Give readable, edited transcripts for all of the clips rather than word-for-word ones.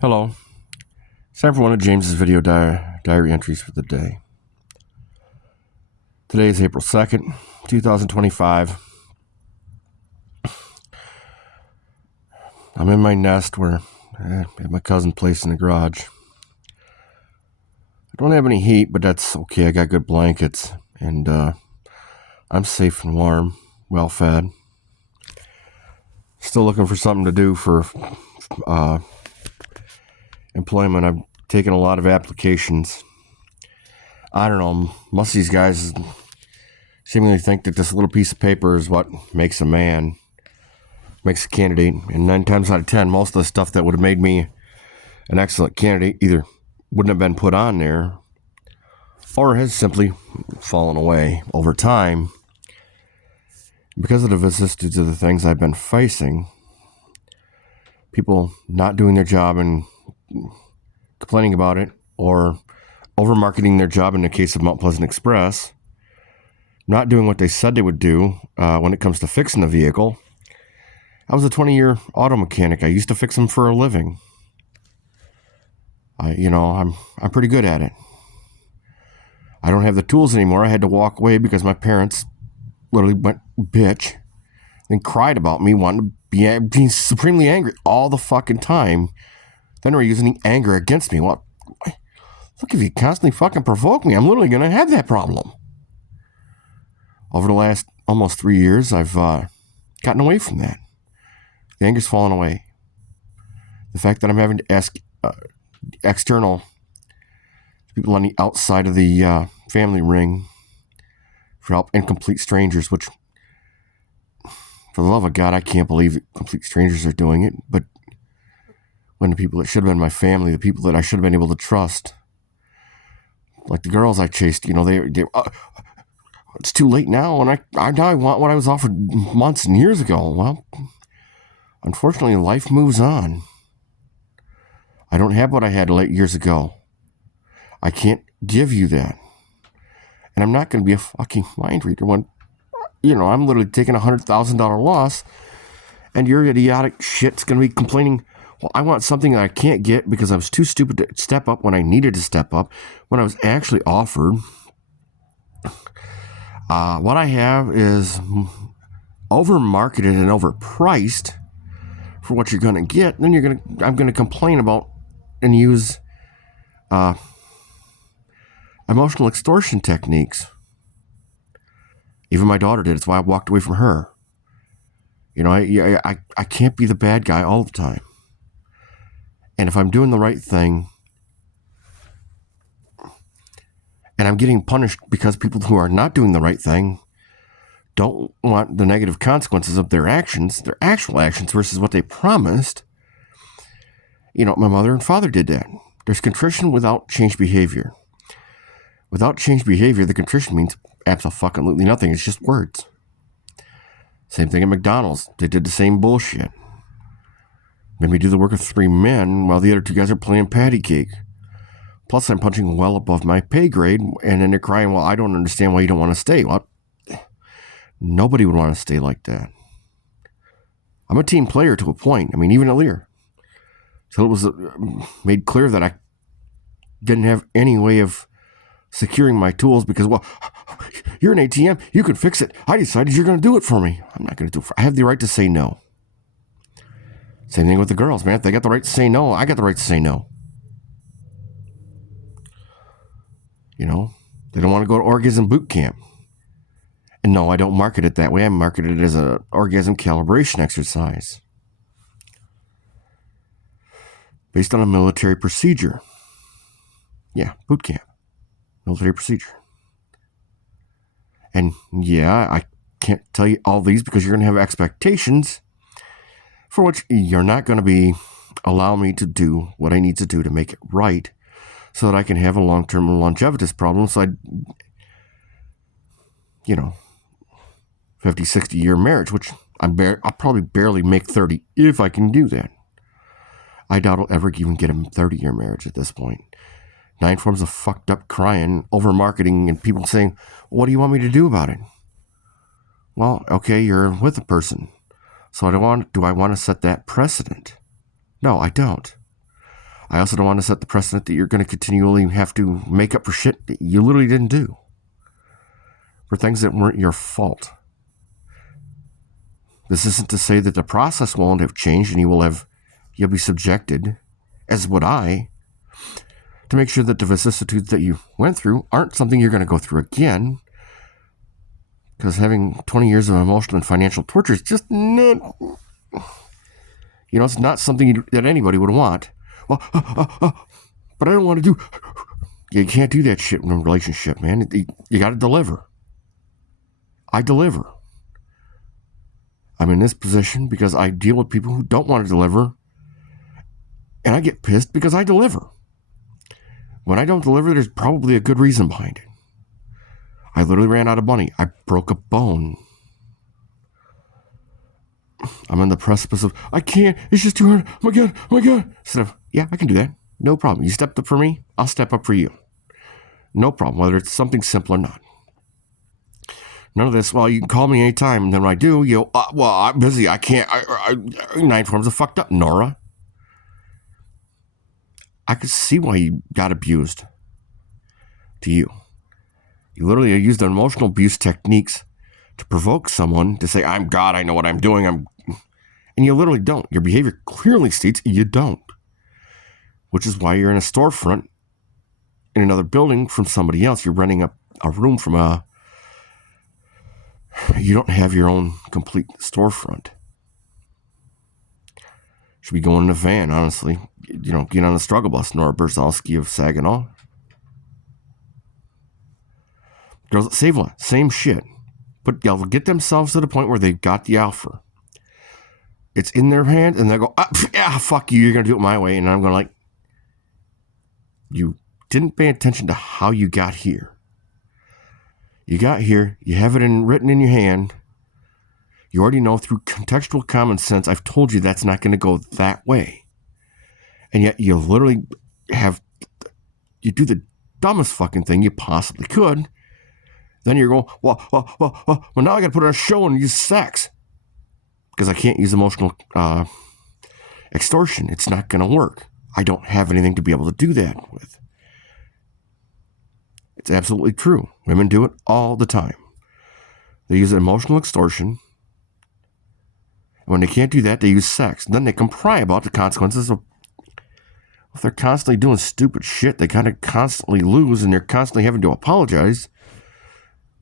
Hello. It's time for one of James's video diary entries for the day. Today is April 2nd, 2025. I'm in my nest where I have my cousin placed in the garage. I don't have any heat, but that's okay. I got good blankets, and I'm safe and warm, well fed. Still looking for something to do for employment. I've taken a lot of applications. I don't know, most of these guys seemingly think that this little piece of paper is what makes a man, makes a candidate. And 9 times out of 10, most of the stuff that would have made me an excellent candidate either wouldn't have been put on there or has simply fallen away over time. Because of the vicissitudes of the things I've been facing, people not doing their job and complaining about it, or over-marketing their job in the case of Mount Pleasant Express, not doing what they said they would do when it comes to fixing the vehicle. I was a 20-year auto mechanic. I used to fix them for a living. I'm pretty good at it. I don't have the tools anymore. I had to walk away because my parents literally went bitch and cried about me wanting to being supremely angry all the fucking time. Then they're using anger against me. Well, look, if you constantly fucking provoke me, I'm literally going to have that problem. Over the last almost 3 years, I've gotten away from that. The anger's fallen away. The fact that I'm having to ask external people on the outside of the family ring for help, and complete strangers, which, for the love of God, I can't believe that complete strangers are doing it. But when the people that should have been my family, the people that I should have been able to trust, like the girls I chased, it's too late now, and I want what I was offered months and years ago. Well, unfortunately, life moves on. I don't have what I had years ago. I can't give you that. And I'm not going to be a fucking mind reader when, I'm literally taking a $100,000 loss, and your idiotic shit's going to be complaining, well, I want something that I can't get because I was too stupid to step up when I needed to step up, when I was actually offered. What I have is over-marketed and overpriced for what you're going to get. Then I'm going to complain about and use emotional extortion techniques. Even my daughter did. It's why I walked away from her. I can't be the bad guy all the time. And if I'm doing the right thing and I'm getting punished because people who are not doing the right thing don't want the negative consequences of their actions, their actual actions versus what they promised, my mother and father did that. There's contrition without changed behavior. Without changed behavior, the contrition means absolutely nothing. It's just words. Same thing at McDonald's. They did the same bullshit. Made me do the work of 3 men while the other 2 guys are playing patty cake. Plus, I'm punching well above my pay grade, and then they're crying, well, I don't understand why you don't want to stay. Well, nobody would want to stay like that. I'm a team player to a point. Even at Lear. So it was made clear that I didn't have any way of securing my tools because, well, you're an ATM. You could fix it. I decided you're going to do it for me. I'm not going to do it. I have the right to say no. Same thing with the girls, man. If they got the right to say no, I got the right to say no. They don't want to go to orgasm boot camp. And no, I don't market it that way. I market it as an orgasm calibration exercise based on a military procedure. Yeah, boot camp. Military procedure. And yeah, I can't tell you all these because you're going to have expectations for which you're not going to allow me to do what I need to do to make it right so that I can have a long-term longevitous problem. So 50, 60-year marriage, which I'll probably barely make 30 if I can do that. I doubt I'll ever even get a 30-year marriage at this point. 9 forms of fucked up crying, over-marketing, and people saying, what do you want me to do about it? Well, okay, you're with a person. So do I want to set that precedent? No, I don't. I also don't want to set the precedent that you're going to continually have to make up for shit that you literally didn't do, for things that weren't your fault. This isn't to say that the process won't have changed and you'll be subjected, as would I, to make sure that the vicissitudes that you went through aren't something you're going to go through again. Because having 20 years of emotional and financial torture is just not, it's not something that anybody would want. Well, but I don't want to do. You can't do that shit in a relationship, man. You got to deliver. I deliver. I'm in this position because I deal with people who don't want to deliver, and I get pissed because I deliver. When I don't deliver, there's probably a good reason behind it. I literally ran out of money. I broke a bone. I'm on the precipice of, I can't, it's just too hard. Oh my God. Instead of, yeah, I can do that. No problem. You stepped up for me, I'll step up for you. No problem, whether it's something simple or not. None of this, well, you can call me anytime, and then when I do, I'm busy. I can't, 9 forms of fucked up, Nora. I could see why you got abused. To you. You literally used emotional abuse techniques to provoke someone to say, I'm God, I know what I'm doing. And you literally don't. Your behavior clearly states you don't. Which is why you're in a storefront in another building from somebody else. You're renting a room from you don't have your own complete storefront. Should be going in a van, honestly. Get on the struggle bus, Nora Berzalski of Saginaw. Girls at Save A Lot, same shit. But they'll get themselves to the point where they've got the offer. It's in their hand, and they'll go, fuck you, you're going to do it my way. And I'm going you didn't pay attention to how you got here. You got here, you have it written in your hand. You already know through contextual common sense, I've told you that's not going to go that way. And yet you literally you do the dumbest fucking thing you possibly could. Then you're going, well, now I got to put on a show and use sex. Because I can't use emotional extortion. It's not going to work. I don't have anything to be able to do that with. It's absolutely true. Women do it all the time. They use emotional extortion. When they can't do that, they use sex. And then they can cry about the consequences of, if they're constantly doing stupid shit, they kind of constantly lose and they're constantly having to apologize.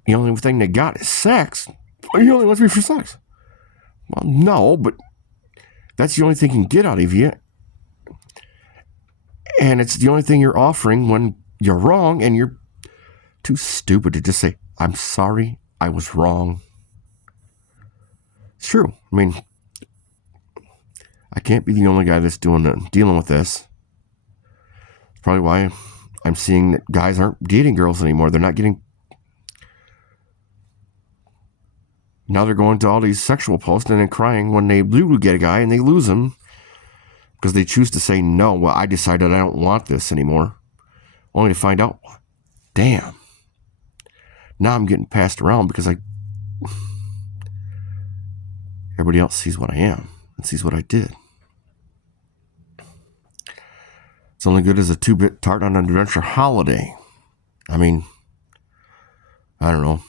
The only thing they got is sex. He only wants me for sex. Well, no, but that's the only thing he can get out of you. And it's the only thing you're offering when you're wrong and you're too stupid to just say, I'm sorry, I was wrong. It's true. I mean, I can't be the only guy that's dealing with this. It's probably why I'm seeing that guys aren't dating girls anymore. They're not getting... Now they're going to all these sexual posts and then crying when they do get a guy and they lose him because they choose to say, no, well, I decided I don't want this anymore. Only to find out, damn, now I'm getting passed around because everybody else sees what I am and sees what I did. It's only good as a 2-bit tart on an adventure holiday. I mean, I don't know.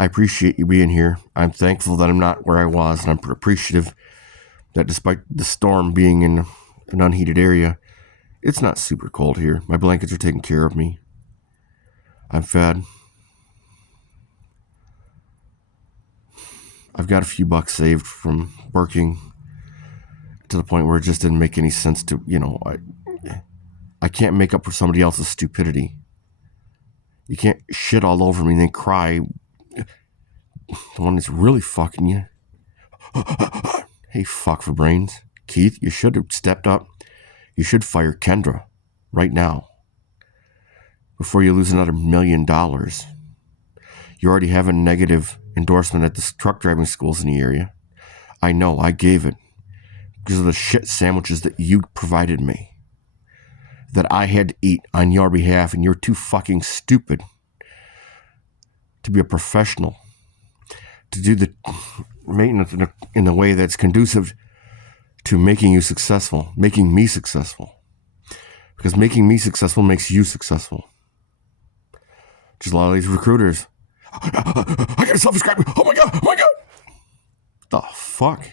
I appreciate you being here. I'm thankful that I'm not where I was, and I'm appreciative that despite the storm being in an unheated area, it's not super cold here. My blankets are taking care of me. I'm fed. I've got a few bucks saved from working to the point where it just didn't make any sense to, I can't make up for somebody else's stupidity. You can't shit all over me and then cry. The one that's really fucking you. Hey, fuck for brains. Keith, you should have stepped up. You should fire Kendra right now before you lose another $1 million. You already have a negative endorsement at the truck driving schools in the area. I know, I gave it because of the shit sandwiches that you provided me that I had to eat on your behalf, and you're too fucking stupid to be a professional, to do the maintenance in a way that's conducive to making you successful, making me successful. Because making me successful makes you successful. Just a lot of these recruiters. I gotta self-describe. Oh my God. The fuck?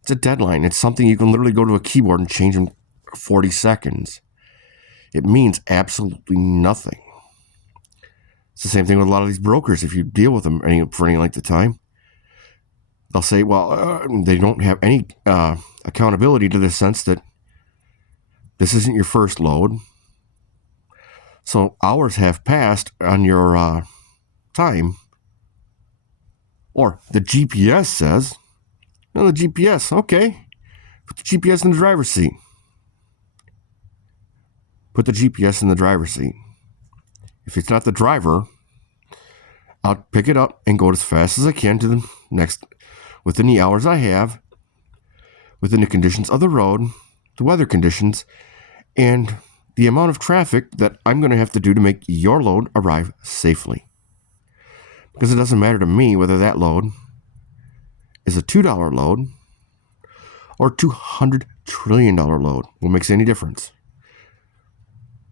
It's a deadline. It's something you can literally go to a keyboard and change in 40 seconds. It means absolutely nothing. It's the same thing with a lot of these brokers. If you deal with them for any length of time, they'll say, well, they don't have any accountability to the sense that this isn't your first load. So hours have passed on your time. Or the GPS says, no, the GPS, okay. Put the GPS in the driver's seat. Put the GPS in the driver's seat. If it's not the driver, I'll pick it up and go as fast as I can to the next, within the hours I have, within the conditions of the road, the weather conditions, and the amount of traffic that I'm going to have to do to make your load arrive safely. Because it doesn't matter to me whether that load is a $2 load or $200 trillion load. What makes any difference?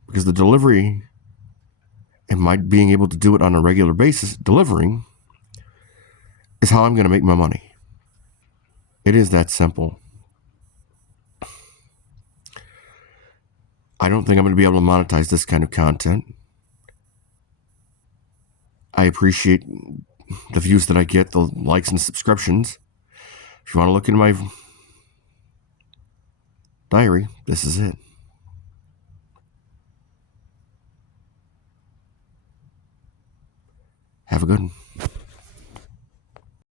Because the delivery and my being able to do it on a regular basis, delivering, is how I'm going to make my money. It is that simple. I don't think I'm going to be able to monetize this kind of content. I appreciate the views that I get, the likes and subscriptions. If you want to look into my diary, this is it. Have a good one.